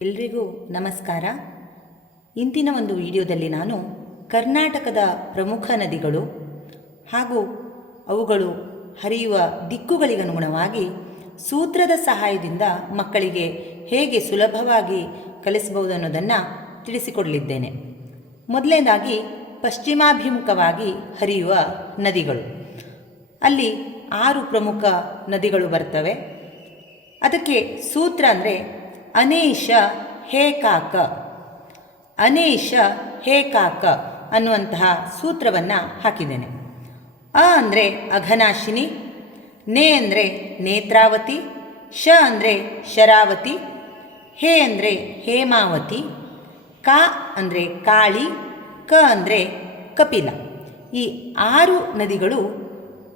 ಎಲ್ರಿಗೂ ನಮಸ್ಕಾರ. ಇಂದಿನ ಒಂದು ವಿಡಿಯೋದಲ್ಲಿ ನಾನು ಕರ್ನಾಟಕದ ಪ್ರಮುಖ ನದಿಗಳು ಹಾಗೂ ಅವುಗಳು ಹರಿಯುವ ದಿಕ್ಕುಗಳಿಗನುಗುಣವಾಗಿ ಸೂತ್ರದ ಸಹಾಯದಿಂದ ಮಕ್ಕಳಿಗೆ ಹೇಗೆ ಸುಲಭವಾಗಿ ಕಲಿಸಬಹುದು ಅನ್ನೋದನ್ನು ತಿಳಿಸಿಕೊಡಲಿದ್ದೇನೆ. ಮೊದಲನೇದಾಗಿ ಪಶ್ಚಿಮಾಭಿಮುಖವಾಗಿ ಹರಿಯುವ ನದಿಗಳು. ಅಲ್ಲಿ 6 ಪ್ರಮುಖ ನದಿಗಳು ಬರ್ತವೆ. ಅದಕ್ಕೆ ಸೂತ್ರ ಅಂದರೆ ಅನೇಶ ಹೇಕಾಕ, ಅನೇಶ ಹೇಕಾಕ ಅನ್ನುವಂತಹ ಸೂತ್ರವನ್ನು ಹಾಕಿದ್ದೇನೆ. ಅ ಅಂದರೆ ಅಘನಾಶಿನಿ, ನೇ ಅಂದರೆ ನೇತ್ರಾವತಿ, ಶ ಅಂದರೆ ಶರಾವತಿ, ಹೇ ಅಂದರೆ ಹೇಮಾವತಿ, ಕಾ ಅಂದರೆ ಕಾಳಿ, ಕ ಅಂದರೆ ಕಪಿಲ. ಈ 6 ನದಿಗಳು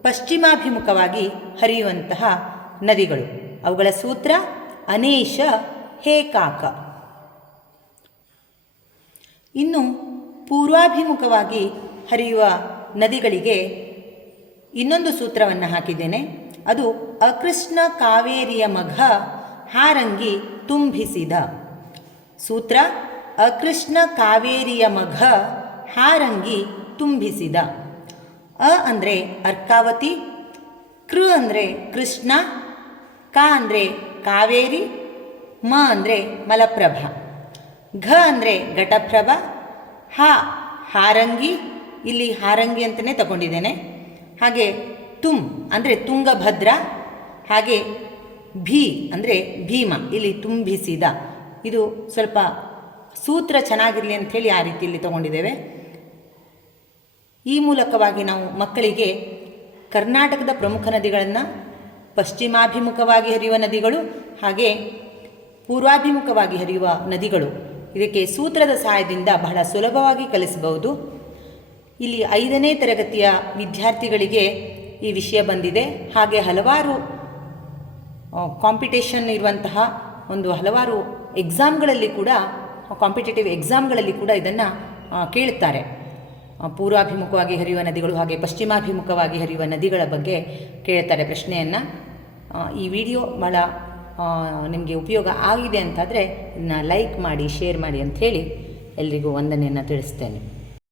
ಪಶ್ಚಿಮಾಭಿಮುಖವಾಗಿ ಹರಿಯುವಂತಹ ನದಿಗಳು. ಅವುಗಳ ಸೂತ್ರ ಅನೇಶ ಹೇಕಾಕ. ಇನ್ನು ಪೂರ್ವಾಭಿಮುಖವಾಗಿ ಹರಿಯುವ ನದಿಗಳಿಗೆ ಇನ್ನೊಂದು ಸೂತ್ರವನ್ನು ಹಾಕಿದ್ದೇನೆ. ಅದು ಅಕೃಷ್ಣ ಕಾವೇರಿಯ ಮಘ ಹಾರಂಗಿ ತುಂಬಿಸಿದ. ಸೂತ್ರ ಅಕೃಷ್ಣ ಕಾವೇರಿಯ ಮಘ ಹಾರಂಗಿ ತುಂಬಿಸಿದ. ಅ ಅಂದರೆ ಅರ್ಕಾವತಿ, ಕೃ ಅಂದರೆ ಕೃಷ್ಣ, ಕ ಅಂದರೆ ಕಾವೇರಿ, ಮ ಅಂದರೆ ಮಲಪ್ರಭಾ, ಘ ಅಂದರೆ ಘಟಪ್ರಭಾ, ಹ ಹಾರಂಗಿ, ಇಲ್ಲಿ ಹಾರಂಗಿ ಅಂತಲೇ ತಗೊಂಡಿದ್ದೇನೆ. ಹಾಗೆ ತುಮ್ ಅಂದರೆ ತುಂಗಭದ್ರ, ಹಾಗೆ ಭೀ ಅಂದರೆ ಭೀಮ, ಇಲ್ಲಿ ತುಂಬಿಸಿದ. ಇದು ಸ್ವಲ್ಪ ಸೂತ್ರ ಚೆನ್ನಾಗಿರಲಿ ಅಂಥೇಳಿ ಆ ರೀತಿಯಲ್ಲಿ ತಗೊಂಡಿದ್ದೇವೆ. ಈ ಮೂಲಕವಾಗಿ ನಾವು ಮಕ್ಕಳಿಗೆ ಕರ್ನಾಟಕದ ಪ್ರಮುಖ ನದಿಗಳನ್ನು, ಪಶ್ಚಿಮಾಭಿಮುಖವಾಗಿ ಹರಿಯುವ ನದಿಗಳು ಹಾಗೆ ಪೂರ್ವಾಭಿಮುಖವಾಗಿ ಹರಿಯುವ ನದಿಗಳು, ಇದಕ್ಕೆ ಸೂತ್ರದ ಸಹಾಯದಿಂದ ಬಹಳ ಸುಲಭವಾಗಿ ಕಲಿಸಬಹುದು. ಇಲ್ಲಿ 5ನೇ ತರಗತಿಯ ವಿದ್ಯಾರ್ಥಿಗಳಿಗೆ ಈ ವಿಷಯ ಬಂದಿದೆ. ಹಾಗೆ ಹಲವಾರು ಕಾಂಪಿಟೇಷನ್ ಇರುವಂತಹ ಹಲವಾರು ಎಕ್ಸಾಮ್ಗಳಲ್ಲಿ ಕೂಡ, ಕಾಂಪಿಟೇಟಿವ್ ಎಕ್ಸಾಮ್ಗಳಲ್ಲಿ ಕೂಡ ಇದನ್ನು ಕೇಳುತ್ತಾರೆ. ಪೂರ್ವಾಭಿಮುಖವಾಗಿ ಹರಿಯುವ ನದಿಗಳು ಹಾಗೆ ಪಶ್ಚಿಮಾಭಿಮುಖವಾಗಿ ಹರಿಯುವ ನದಿಗಳ ಬಗ್ಗೆ ಕೇಳ್ತಾರೆ ಪ್ರಶ್ನೆಯನ್ನು. ಈ ವಿಡಿಯೋ ಭಾಳ ನಿಮಗೆ ಉಪಯೋಗ ಆಗಿದೆ ಅಂತಾದರೆ ಇದನ್ನು ಲೈಕ್ ಮಾಡಿ, ಶೇರ್ ಮಾಡಿ ಅಂಥೇಳಿ ಎಲ್ರಿಗೂ ವಂದನೆಯನ್ನು ತಿಳಿಸ್ತೇನೆ.